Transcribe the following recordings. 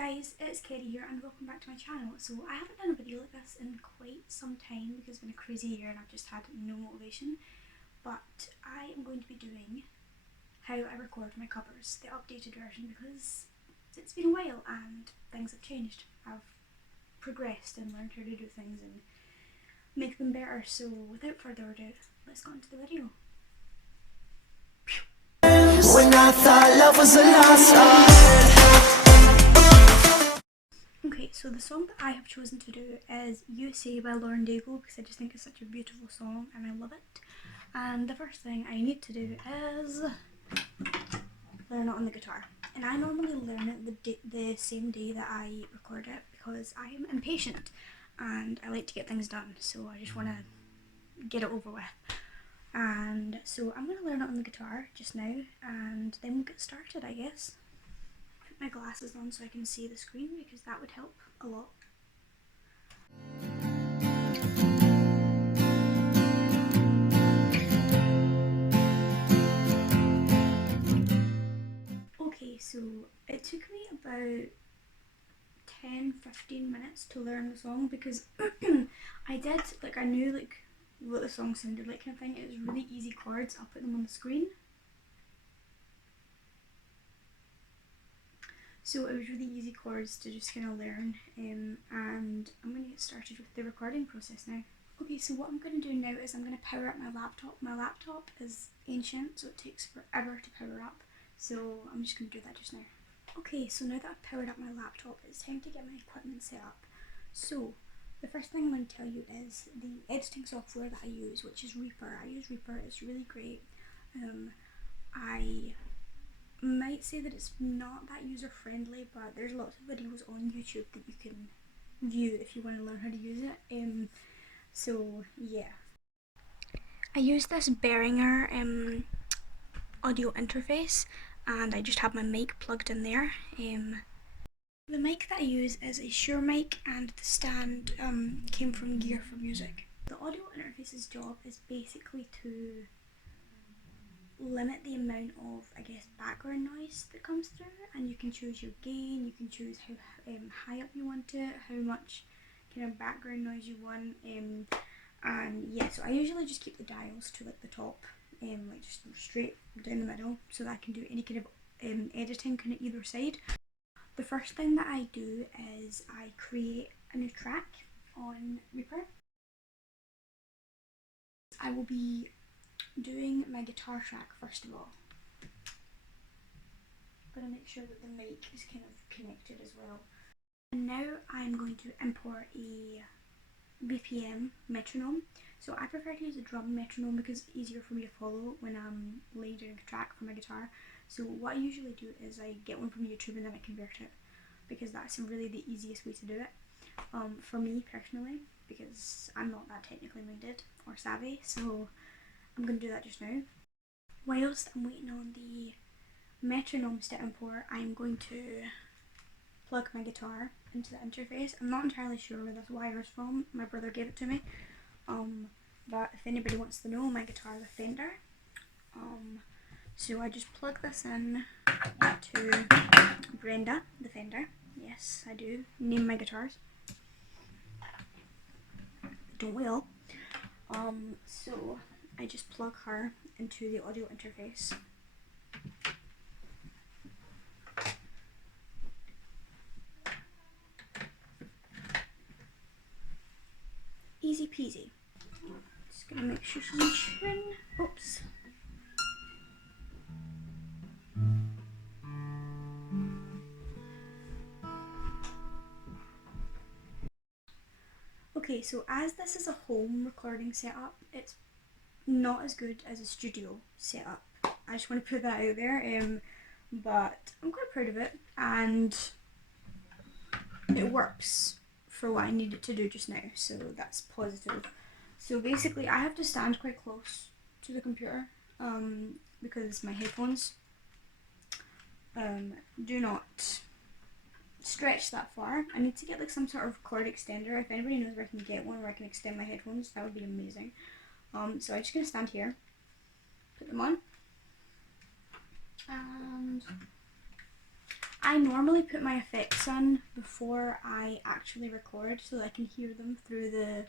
guys, it's Katie here and welcome back to my channel. So I haven't done a video like this in quite some time because it's been a crazy year and I've just had no motivation. But I am going to be doing how I record my covers, the updated version, because it's been a while and things have changed. I've progressed and learned how to do things and make them better. So without further ado, let's go into the video. When I thought love was a lost art. Okay, so the song that I have chosen to do is USA by Lauren Daigle because I just think it's such a beautiful song and I love it. And the first thing I need to do is learn it on the guitar. And I normally learn it the same day that I record it because I am impatient and I like to get things done, so I just want to get it over with. And so I'm going to learn it on the guitar just now and then we'll get started, I guess. Put my glasses on so I can see the screen because that would help a lot. Okay, so it took me about 10-15 minutes to learn the song because I knew what the song sounded like kind of thing. It was really easy chords. I'll put them on the screen. So it was really easy chords to just kind of learn, and I'm going to get started with the recording process now. Okay, so what I'm going to do now is I'm going to power up my laptop. My laptop is ancient, so it takes forever to power up, so I'm just going to do that just now. Okay, so now that I've powered up my laptop, it's time to get my equipment set up. So the first thing I'm going to tell you is the editing software that I use, which is Reaper. I use Reaper, it's really great. I might say that it's not that user friendly, but there's lots of videos on YouTube that you can view if you want to learn how to use it. So yeah, I use this Behringer audio interface and I just have my mic plugged in there. The mic that I use is a Shure mic and the stand came from Gear for Music. The audio interface's job is basically to limit the amount of, background noise that comes through, and you can choose your gain, you can choose how high up you want it, how much kind of background noise you want, and yeah, so I usually just keep the dials to the top, just straight down the middle, so that I can do any kind of editing kind of either side. The first thing that I do is I create a new track on Reaper. I will be doing my guitar track first of all. I'm going to make sure that the mic is kind of connected as well. And now I'm going to import a BPM metronome. So I prefer to use a drum metronome because it's easier for me to follow when I'm laying down a track for my guitar. So what I usually do is I get one from YouTube and then I convert it because that's really the easiest way to do it. For me personally, because I'm not that technically minded or savvy, so I'm going to do that just now. Whilst I'm waiting on the metronomes to import, I'm going to plug my guitar into the interface. I'm not entirely sure where this wire is from. My brother gave it to me. But if anybody wants to know, my guitar is a Fender. So I just plug this in to Brenda, the Fender. Yes, I do name my guitars. Don't we all? So I just plug her into the audio interface. Easy peasy. Just gonna make sure she's in tune. Oops. Okay, so as this is a home recording setup, it's not as good as a studio setup. I just want to put that out there, but I'm quite proud of it and it works for what I need it to do just now, so that's positive. So basically I have to stand quite close to the computer because my headphones do not stretch that far. I need to get some sort of cord extender. If anybody knows where I can get one where I can extend my headphones, that would be amazing. So I'm just going to stand here, put them on, and I normally put my effects on before I actually record so that I can hear them through the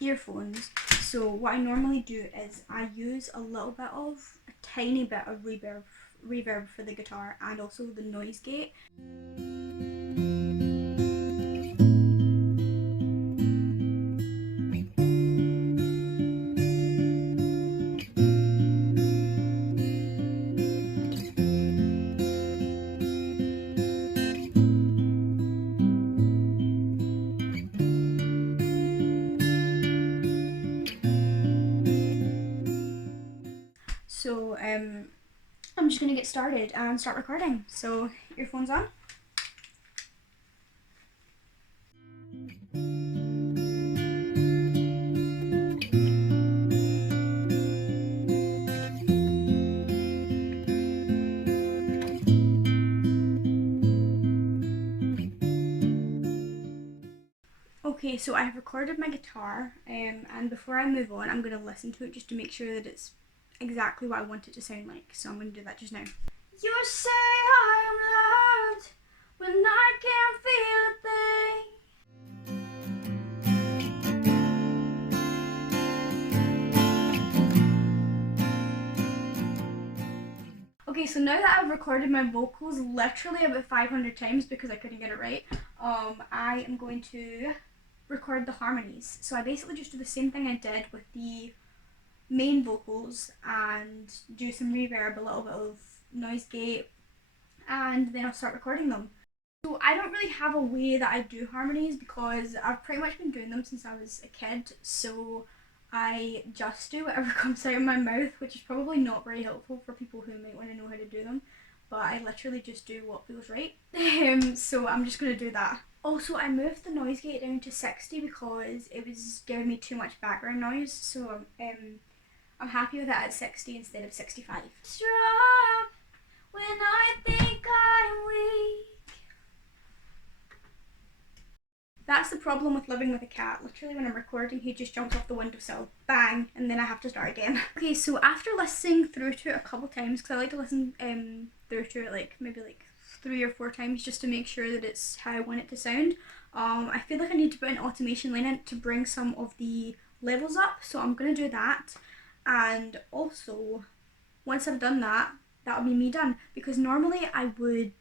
earphones. So what I normally do is I use a tiny bit of reverb for the guitar and also the noise gate. So I'm just gonna get started and start recording. So earphones on. Okay, so I have recorded my guitar, and before I move on, I'm going to listen to it just to make sure that it's exactly what I want it to sound like. So I'm going to do that just now. You say I am loved when I can't feel a thing. Okay, so now that I've recorded my vocals literally about 500 times because I couldn't get it right, I am going to record the harmonies. So I basically just do the same thing I did with the main vocals and do some reverb, a little bit of noise gate, and then I'll start recording them. So I don't really have a way that I do harmonies because I've pretty much been doing them since I was a kid, so I just do whatever comes out of my mouth, which is probably not very helpful for people who might want to know how to do them, but I literally just do what feels right. So I'm just going to do that. Also, I moved the noise gate down to 60 because it was giving me too much background noise, so I'm happy with that at 60 instead of 65. Strong when I think I'm weak. That's the problem with living with a cat. Literally when I'm recording, he just jumps off the windowsill, bang, and then I have to start again. Okay, so after listening through to it a couple times, because I like to listen through to it maybe 3 or 4 times just to make sure that it's how I want it to sound. I feel like I need to put an automation line in to bring some of the levels up, so I'm going to do that. And also, once I've done that, that'll be me done. Because normally I would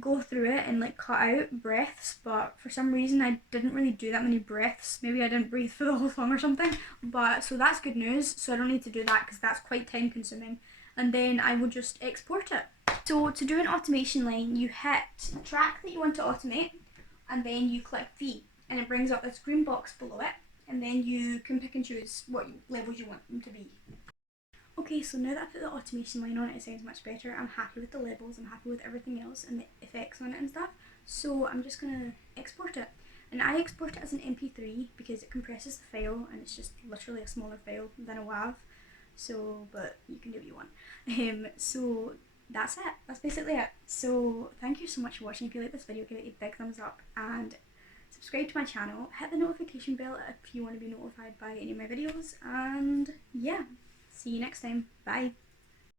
go through it and cut out breaths, but for some reason I didn't really do that many breaths. Maybe I didn't breathe for the whole song or something. But so that's good news. So I don't need to do that because that's quite time consuming. And then I will just export it. So to do an automation line, you hit the track that you want to automate, and then you click V, and it brings up this green box below it. And then you can pick and choose what levels you want them to be. Okay, so now that I've put the automation line on it sounds much better. I'm happy with the levels, I'm happy with everything else and the effects on it and stuff. So I'm just gonna export it. And I export it as an MP3 because it compresses the file and it's just literally a smaller file than a WAV. So, but you can do what you want. So that's it. That's basically it. So thank you so much for watching. If you like this video, give it a big thumbs up and subscribe to my channel. Hit the notification bell if you want to be notified by any of my videos. And yeah. See you next time. Bye.